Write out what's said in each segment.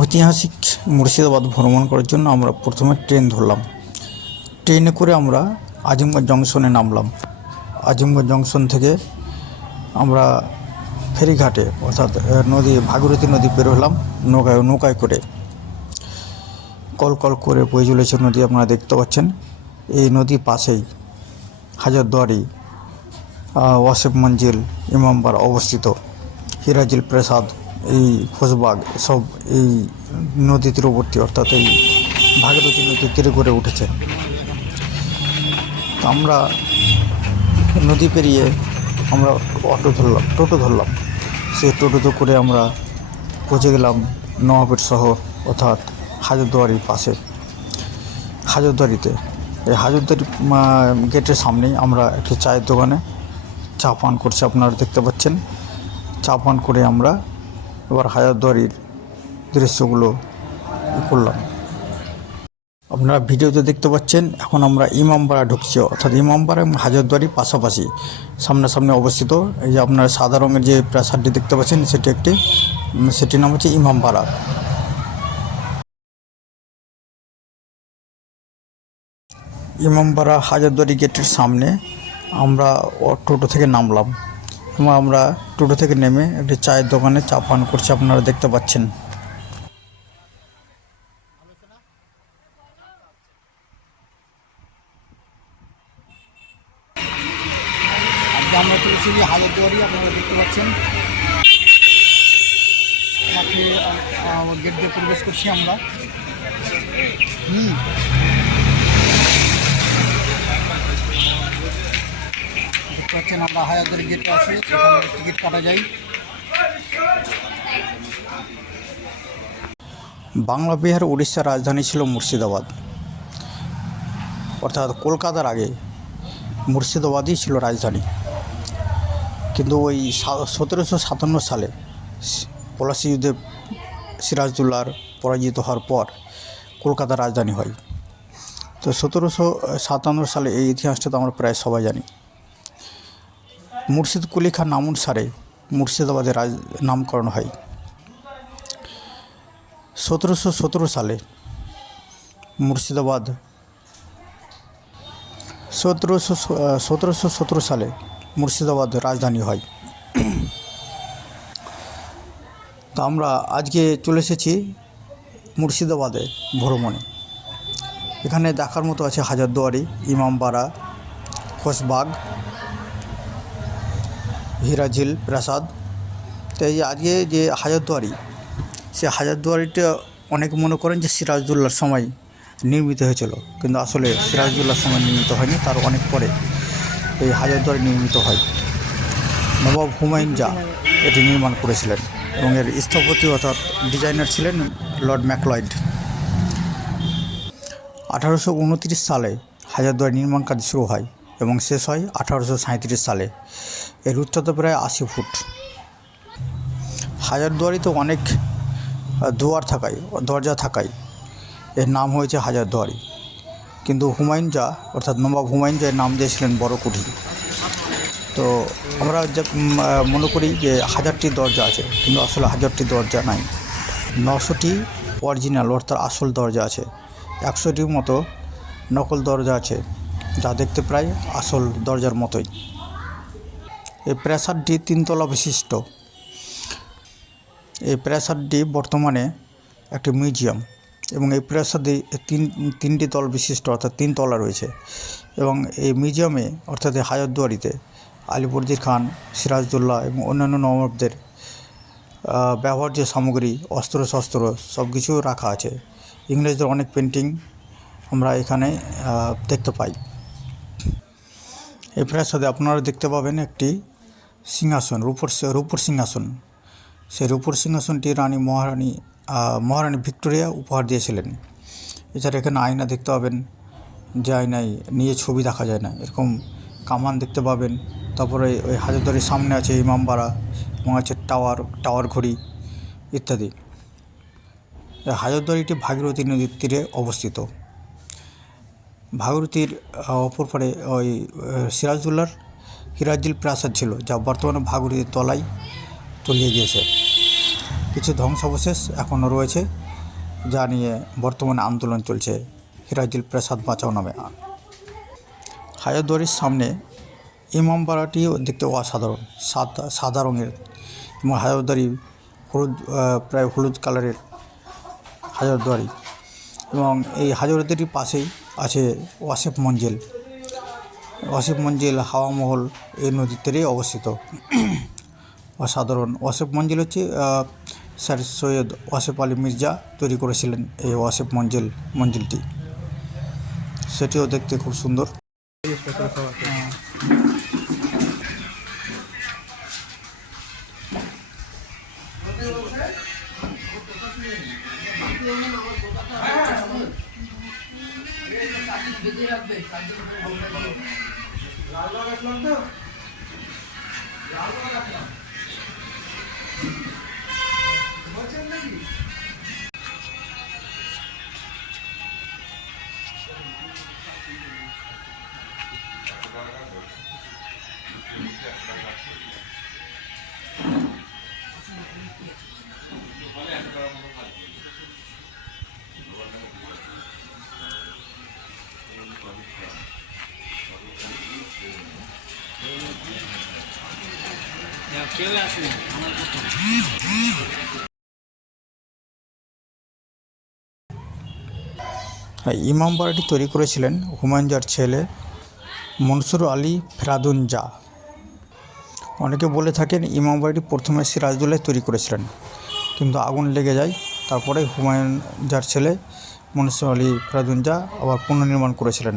ঐতিহাসিক মুর্শিদাবাদ ভ্রমণ করার জন্য আমরা প্রথমে ট্রেন ধরলাম। ট্রেনে করে আমরা আজিমগঞ্জ জংশনে নামলাম। আজিমগঞ্জ জংশন থেকে আমরা ফেরিঘাটে, অর্থাৎ নদী, ভাগীরথী নদী পের হলাম, নৌকায় নৌকায় করে। কল কল করে বয়ে চলেছে নদী, আপনারা দেখতে পাচ্ছেন। এই নদীর পাশেই হাজারদুয়ারি ওয়াসেফ মঞ্জিল ইমামবার অবস্থিত। হিরাজিল প্রাসাদ এই খোশবাগ সব এই নদী তীরবর্তী অর্থাৎ এই ভাগীরথী নদীর তীরে গড়ে উঠেছে। তো আমরা নদী পেরিয়ে আমরা অটো ধরলাম, টোটো ধরলাম। সেই টোটোতে করে আমরা পৌঁছে গেলাম নবাবের শহর অর্থাৎ হাজারদুয়ারির পাশে। হাজারদুয়ারিতে, এই হাজারদুয়ারি গেটের সামনেই আমরা একটি চায়ের দোকানে চা পান করছি, আপনারা দেখতে পাচ্ছেন। চা পান করে আমরা এবার হাজারদুয়ারির দৃশ্যগুলো করলাম। আপনারা ভিডিওতে দেখতে পাচ্ছেন, এখন আমরা ইমামবাড়া ঢুকছি। অর্থাৎ ইমামবাড়া এবং হাজারদুয়ারি পাশাপাশি সামনাসামনি অবস্থিত। এই যে আপনারা সাদা রঙের যে প্রাসাদটি দেখতে পাচ্ছেন, সেটি একটি সেটির নাম হচ্ছে ইমামবাড়া ইমামবাড়া হাজারদুয়ারি গেটের সামনে আমরা টোটো থেকে নামলাম। এবং আমরা টোটো থেকে নেমে একটি চায়ের দোকানে চা পান করছি, আপনারা দেখতে পাচ্ছেন। আমরা চলেছি হাজারদুয়ারি আপনারা দেখতে পাচ্ছেন। গেট দিয়ে প্রবেশ করছি আমরা। হুম। পাচ্ছেন আমরা হাজারদুয়ারি গেটে আছি টিকিট কাটা যায়। বাংলা বিহার উড়িষ্যার রাজধানী ছিল মুর্শিদাবাদ। অর্থাৎ কলকাতার আগে মুর্শিদাবাদই ছিল রাজধানী। কিন্তু ওই সতেরোশো সাতান্ন সালে পলাশি যুদ্ধে সিরাজদুল্লাহর পরাজিত হওয়ার পর কলকাতা রাজধানী হয়। তো সতেরোশো সাতান্ন সালে এই ইতিহাসটা তো আমরা প্রায় সবাই জানি। মুর্শিদ কুলি খান নাম অনুসারে মুর্শিদাবাদে রাজ নামকরণ হয়। সতেরোশো সতেরো সালে মুর্শিদাবাদ সতেরোশো সতেরোশো সতেরো সালে মুর্শিদাবাদ রাজধানী হয়। তো আমরা আজকে চলে এসেছি মুর্শিদাবাদে ভ্রমণে। এখানে দেখার মতো আছে হাজারদুয়ারি, ইমামবাড়া, খোশবাগ হিরাঝিল প্রাসাদ। তো এই যে আজকে যে হাজারদুয়ারি সে হাজারদুয়ারিটা অনেকে মনে করেন যে সিরাজদুল্লার সময় নির্মিত হয়েছিল। কিন্তু আসলে সিরাজদুল্লার সময় নির্মিত হয়নি, তার অনেক পরে এই হাজারদুয়ারি নির্মিত হয়। নবাব হুমায়ুন জা এটি নির্মাণ করেছিলেন এবং এর স্থপতি অর্থাৎ ডিজাইনার ছিলেন লর্ড ম্যাকলয়েড। আঠারোশো উনত্রিশ সালে হাজারদুয়ারি নির্মাণ কাজ শুরু হয়। এবং শেষ হয় আঠারোশো সালে। এর উচ্চতা প্রায় আশি ফুট। হাজারদুয়ারিতে অনেক দুয়ার থাকায়, দরজা থাকায়। এর নাম হয়েছে হাজারদুয়ারি। কিন্তু হুমায়ুন জা, অর্থাৎ নবাব হুমায়ুন জা নাম দিয়েছিলেন বড় কুঠি। তো আমরা যে মনে করি যে হাজারটি দরজা আছে, কিন্তু আসলে হাজারটি দরজা নাই। নশোটি অরিজিনাল অর্থাৎ আসল দরজা আছে। একশোটির মতো নকল দরজা আছে। যা দেখতে প্রায় আসল দরজার মতোই। এই প্রাসাদটি তিনতলা বিশিষ্ট। এই প্রাসাদটি বর্তমানে একটি মিউজিয়াম এবং এই প্রাসাদে তিন, তিনটি তল বিশিষ্ট, অর্থাৎ তিন তলা রয়েছে এবং এই মিউজিয়ামে, অর্থাৎ হাজারদুয়ারিতে আলিবর্দির খান সিরাজদৌল্লা এবং অন্যান্য নবাবদের ব্যবহার্য সামগ্রী অস্ত্রশস্ত্র সব কিছু রাখা আছে। ইংরেজদের অনেক পেন্টিং আমরা এখানে দেখতে পাই। এই প্রাসাদে আপনারা দেখতে পাবেন একটি সিংহাসন, রূপর রূপর সিংহাসন। সেই রূপর সিংহাসনটি রানী মহারানী মহারানী ভিক্টোরিয়া উপহার দিয়েছিলেন। এছাড়া এখানে আয়না দেখতে পাবেন, যে আয়নায় নিয়ে ছবি দেখা যায় না। এরকম কামান দেখতে পাবেন। তারপরে ওই হাজারদুয়ারির সামনে আছে ইমামবাড়া এবং আছে টাওয়ার টাওয়ার ঘড়ি ইত্যাদি। হাজারদুয়ারিটি ভাগীরথী নদীর তীরে অবস্থিত। ভাগীরথীর অপর পারে ওই সিরাজদুল্লার সিরাজদৌল্লার হিরাজিল প্রাসাদ ছিল, যা বর্তমানে ভাগীরথীর তলায় তলিয়ে গিয়েছে। কিছু ধ্বংসাবশেষ এখনও রয়েছে, যা নিয়ে বর্তমানে আন্দোলন চলছে হিরাজিল প্রাসাদ বাঁচাও নামে। হাজারদুয়ারির সামনে ইমামবাড়াটিও দেখতে অসাধারণ, সাদা সাদা রঙের এবং হাজারদুয়ারি হলুদ প্রায় হলুদ কালারের হাজারদুয়ারি এবং এই হাজারদুয়ারির পাশেই আছে ওয়াসেফ মঞ্জিল। ওয়াসেফ মঞ্জিল হাওয়া মহল এই নদীর তীরেই অবস্থিত। অসাধারণ। ওয়াসেফ মঞ্জিল হচ্ছে স্যার সৈয়দ ওয়াসেফ আলী মির্জা তৈরি করেছিলেন এই ওয়াসেফ মঞ্জিল, মঞ্জিলটি। সেটিও দেখতে খুব সুন্দর। লাগবে লাল লাগাচ্ছিলাম তো? হ্যাঁ, ইমামবাড়াটি তৈরি করেছিলেন হুমায়ুন জার ছেলে মনসুর আলী ফেরাদুন জা অনেকে বলে থাকেন ইমামবাড়িটি প্রথমে সিরাজদৌল্লাহ তৈরি করেছিলেন কিন্তু আগুন লেগে যায়। তারপরে হুমায়ুন যার ছেলে মনসুর আলী ফেরাদুন জা আবার পুনর্নির্মাণ করেছিলেন।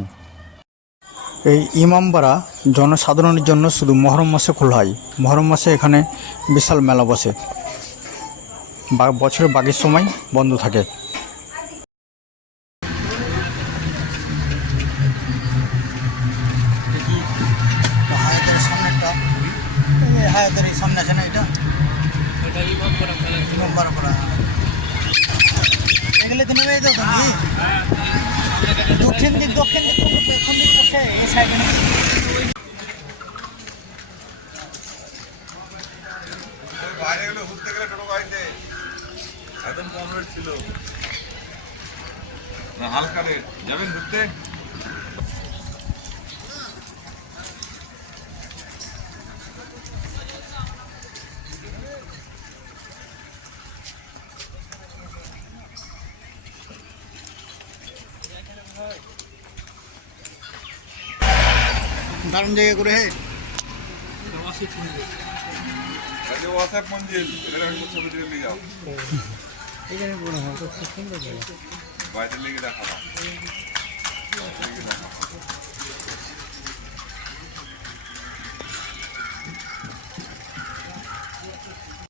এই ইমামবাড়া জনসাধারণের জন্য শুধু মহরম মাসে খোলা হয়। মহরম মাসে এখানে বিশাল মেলা বসে। বা, বছরের বাকির সময় বন্ধ থাকে। সামনে আছে না এটা করা তো নেমে যেত দক্ষিণ দিক দক্ষিণ দিক দক্ষিণ দিক আছে এই সাইডে বাইরে গেলে ঘুরতে গেলে টোটো গাড়িতে একদম কম রেট ছিল। হালকা রেট যাবেন ঘুরতে দারুণ জায়গা করে হে এই যে ওয়াসাপ মঞ্জিল এটা একটু ছবি তুলে নিয়ে যাও এখানে মনে হয় জায়গা। বাইরে লেগে দেখাবা